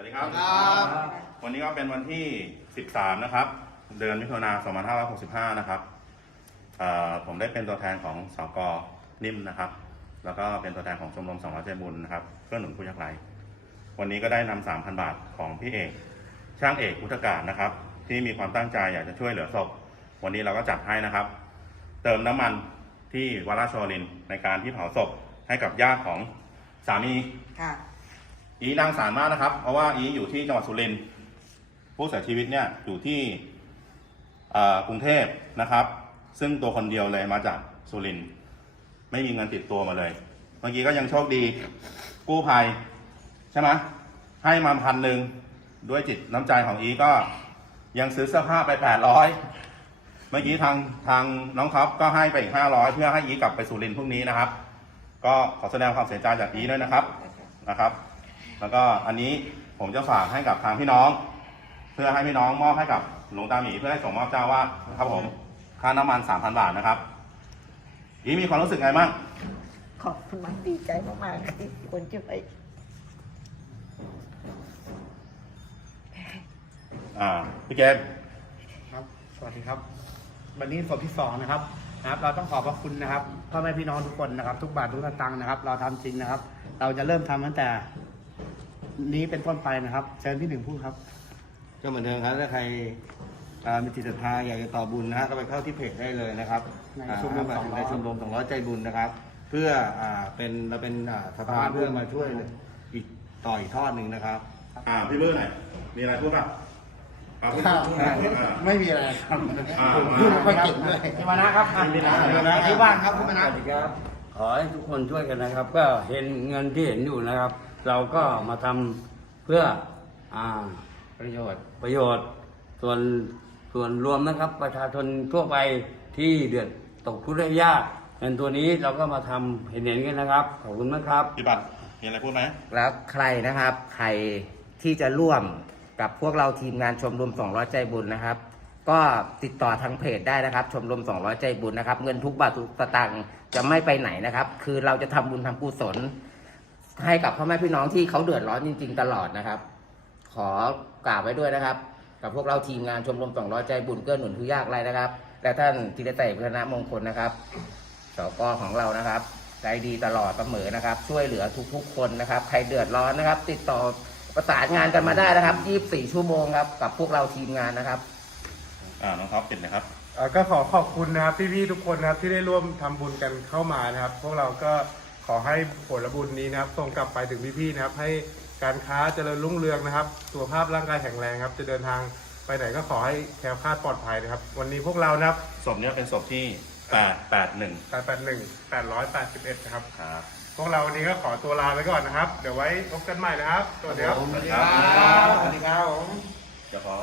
วัสดีครับครับ วันนี้ก็เป็นวันที่ 13 นะครับ เดือนมิถุนายน2565 นะครับเอ่อผมได้เป็นตัวแทนของสกนิ่มนะครับ แล้วก็เป็นตัวแทนของชมรมสองร้อยใจบุญนะครับเพื่อหนุนผู้ยากไร้วันนี้ก็ได้นำ3,000 บาทของพี่เอก ช่างเอกอุทการนะครับ ที่มีความตั้งใจอยากจะช่วยเหลือศพวันนี้เราก็จัดให้นะครับ เติมน้ำมันที่วาราชวลินในการที่เผาศพให้กับญาติของสามีค่ะ อีนางสารมากนะครับ เพราะว่าอีอยู่ที่จังหวัดสุรินทร์ผู้เสียชีวิตเนี่ยอยู่ที่กรุงเทพนะครับ ซึ่งตัวคนเดียวเลยมาจากสุรินทร์ไม่มีเงินติดตัวมาเลย เมื่อกี้ก็ยังโชคดีกู้ภัยใช่ไหมให้มาพันหนึ่งด้วยจิตน้ำใจของอีก็ยังซื้อเสื้อผ้าไปแปดร้อยเมื่อกี้ทางทางน้องท็อปก็ให้ไปอีกห้าร้อยเพื่อให้อีกลับไปสุรินทร์พรุ่งนี้นะครับ ก็ขอแสดงความเสียใจจากอีด้วยนะครับนะครับ แล้วก็อันนี้ผมจะฝากให้กับทางพี่น้อง เพื่อให้พี่น้องมอบให้กับหลวงตาหมีเพื่อให้ส่งมอบเจ้าวาดครับผมค่าน้ำมันสามพันบาทนะครับอีมีความรู้สึกไงบ้างขอบคุณมากดีใจมากๆที่คนช่วยอ่าพี่เกมครับ สวัสดีครับ วันนี้ศพที่สองนะครับนะครับ เราต้องขอบพระคุณนะครับพ่อแม่พี่น้องทุกคนนะครับ ทุกบาททุกสตางค์นะครับ เราทำจริงนะครับ เราจะเริ่มทำตั้งแต่ นี้เป็นต้นไปนะครับ เชิญพี่หนึ่งพูดครับ ก็เหมือนเดิมครับถ้าใครอ่ามีจิตศรัทธาอยากจะต่อบุญนะฮะก็ไปเข้าที่เพจได้เลยนะครับในอ่าชมรมาสองร้อยในชมรมสองร้อยใจบุญนะครับ เพื่ออ่าเป็นเราเป็นอ่าสะพานเพื่อมาช่วยอีกต่ออีกทอดหนึ่งนะครับ อ่าพี่เบิ้ลหน่อยมีอะไรพูดป่ะอ่าพูดพูดหน่อยพูดหน่อยไม่มีอะไรครับอ่า ผมพูดไม่ค่อยเก่งด้วยพี่มานะครับพี่มานะครับที่บ้านครับพี่มานะสวัสดีครับขอให้ทุกคนช่วยกันนะครับ ก็เห็นเงินที่เห็นอยู่นะครับ เราก็มาทำเพื่ออ่าประโยชน์ ประโยชน์ ส่วนส่วนรวมนะครับ ประชาชนทั่วไปที่เดือดตกทุกข์ได้ยากเงินตัวนี้เราก็มาทำเห็นเห็นๆกันนะครับ ขอบคุณมากครับ พี่บัตรมีอะไรพูดไหมแล้วใครนะครับ ใครที่จะร่วมกับพวกเราทีมงานชมรม 200 ใจบุญนะครับ ก็ติดต่อทางเพจได้นะครับ ชมรม 200 ใจบุญนะครับ เงินทุกบาททุกสตางค์จะไม่ไปไหนนะครับ คือเราจะทำบุญทำกุศล ให้กับพ่อแม่พี่น้องที่เขาเดือดร้อนจริง ๆ ตลอดนะครับ ขอกราบไว้ด้วยนะครับ กับพวกเราทีมงานชมรม200ใจบุญเกื้อหนุนผู้ยากไร้นะครับ และท่านธีรเตยพัฒนมงคลนะครับสกของเรานะครับใจดีตลอดเสมอนะครับ ช่วยเหลือทุกๆ คนนะครับ ใครเดือดร้อนนะครับ ติดต่อประสานงานกันมาได้นะครับ24ชั่วโมงครับ กับพวกเราทีมงานนะครับอ่าน้องท็อปปิดนะครับ เอ่อก็ขอขอบคุณนะครับพี่ๆทุกคนนะครับที่ได้ร่วมทำบุญกันเข้ามานะครับ พวกเราก็ ขอให้ผลบุญนี้นะครับส่งกลับไปถึงพี่ๆนะครับ ให้การค้าเจริญรุ่งเรืองนะครับ สุขภาพร่างกายแข็งแรงครับ จะเดินทางไปไหนก็ขอให้แคล้วคลาดปลอดภัยนะครับ วันนี้พวกเรานะครับศพเนี้ยเป็นศพที่แปดแปดหนึ่ง881 881นะครับ ครับพวกเราวันนี้ก็ขอตัวลาไปก่อนนะครับ เดี๋ยวไว้พบกันใหม่นะครับ สวัสดีครับ สวัสดีครับ สวัสดีครับผมเดี๋ยวขอ